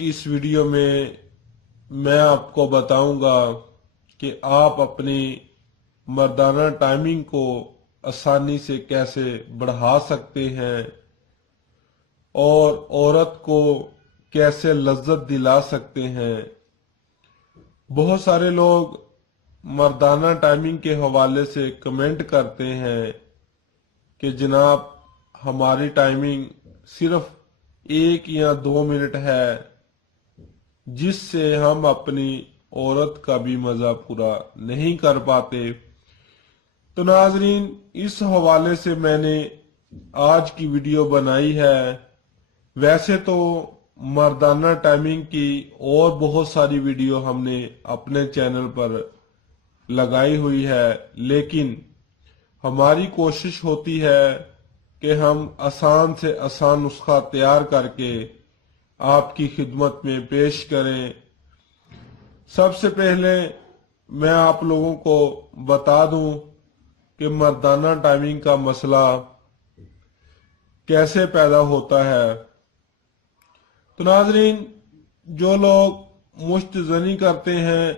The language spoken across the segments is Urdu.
کی اس ویڈیو میں آپ کو بتاؤں گا کہ آپ اپنی مردانہ ٹائمنگ کو آسانی سے کیسے بڑھا سکتے ہیں اور عورت کو کیسے لذت دلا سکتے ہیں۔ بہت سارے لوگ مردانہ ٹائمنگ کے حوالے سے کمنٹ کرتے ہیں کہ جناب ہماری ٹائمنگ صرف 1 یا 2 منٹ ہے، جس سے ہم اپنی عورت کا بھی مزہ پورا نہیں کر پاتے۔ تو ناظرین، اس حوالے سے میں نے آج کی ویڈیو بنائی ہے۔ ویسے تو مردانہ ٹائمنگ کی اور بہت ساری ویڈیو ہم نے اپنے چینل پر لگائی ہوئی ہے، لیکن ہماری کوشش ہوتی ہے کہ ہم آسان سے آسان نسخہ تیار کر کے آپ کی خدمت میں پیش کریں۔ سب سے پہلے میں آپ لوگوں کو بتا دوں کہ مردانہ ٹائمنگ کا مسئلہ کیسے پیدا ہوتا ہے۔ تو ناظرین، جو لوگ مشت زنی کرتے ہیں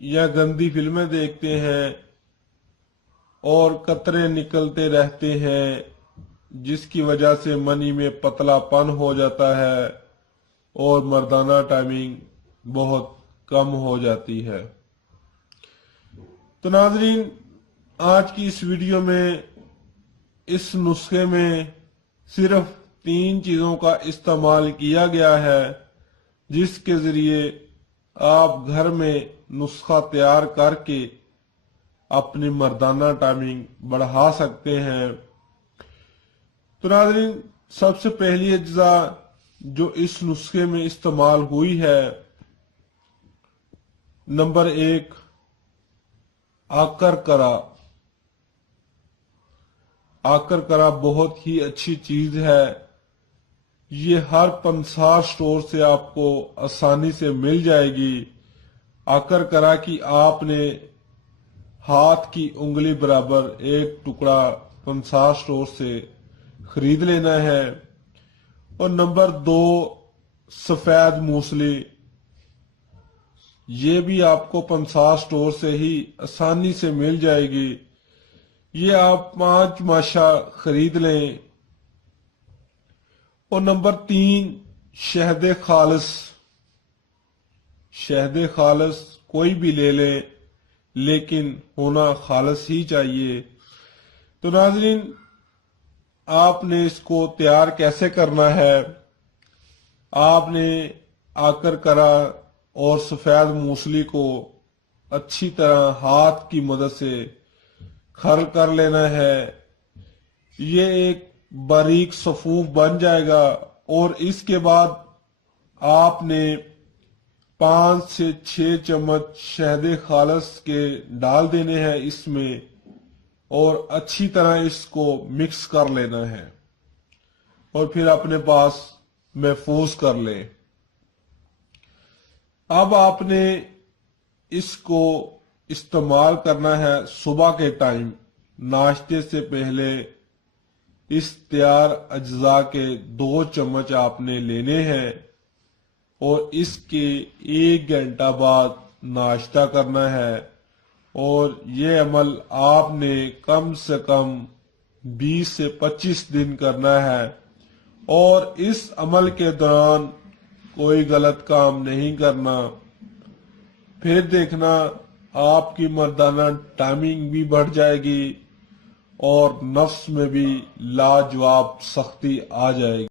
یا گندی فلمیں دیکھتے ہیں اور قطرے نکلتے رہتے ہیں، جس کی وجہ سے منی میں پتلا پن ہو جاتا ہے اور مردانہ ٹائمنگ بہت کم ہو جاتی ہے۔ تو ناظرین، آج کی اس ویڈیو میں اس نسخے میں صرف 3 چیزوں کا استعمال کیا گیا ہے، جس کے ذریعے آپ گھر میں نسخہ تیار کر کے اپنی مردانہ ٹائمنگ بڑھا سکتے ہیں۔ تو ناظرین، سب سے پہلی اجزاء جو اس نسخے میں استعمال ہوئی ہے، نمبر 1، آکر کرا۔ آکر کرا بہت ہی اچھی چیز ہے۔ یہ ہر پنسار سٹور سے آپ کو آسانی سے مل جائے گی۔ آکر کرا کی آپ نے ہاتھ کی انگلی برابر ایک ٹکڑا پنسار سٹور سے خرید لینا ہے۔ اور نمبر 2، سفید موسلی۔ یہ بھی آپ کو پنسار سٹور سے ہی آسانی سے مل جائے گی۔ یہ آپ 5 ماشا خرید لیں۔ اور نمبر 3، شہد خالص۔ شہد خالص کوئی بھی لے لیں، لیکن ہونا خالص ہی چاہیے۔ تو ناظرین، آپ نے اس کو تیار کیسے کرنا ہے؟ آپ نے آکر کرا اور سفید موسلی کو اچھی طرح ہاتھ کی مدد سے کھر کر لینا ہے۔ یہ ایک باریک صفوف بن جائے گا، اور اس کے بعد آپ نے 5 سے 6 چمچ شہد خالص کے ڈال دینے ہیں اس میں، اور اچھی طرح اس کو مکس کر لینا ہے، اور پھر اپنے پاس محفوظ کر لیں۔ اب آپ نے اس کو استعمال کرنا ہے صبح کے ٹائم، ناشتے سے پہلے۔ اس تیار اجزاء کے 2 چمچ آپ نے لینے ہیں، اور اس کے 1 گھنٹہ بعد ناشتہ کرنا ہے۔ اور یہ عمل آپ نے کم سے کم 20 سے 25 دن کرنا ہے، اور اس عمل کے دوران کوئی غلط کام نہیں کرنا۔ پھر دیکھنا آپ کی مردانہ ٹائمنگ بھی بڑھ جائے گی، اور نفس میں بھی لاجواب سختی آ جائے گی۔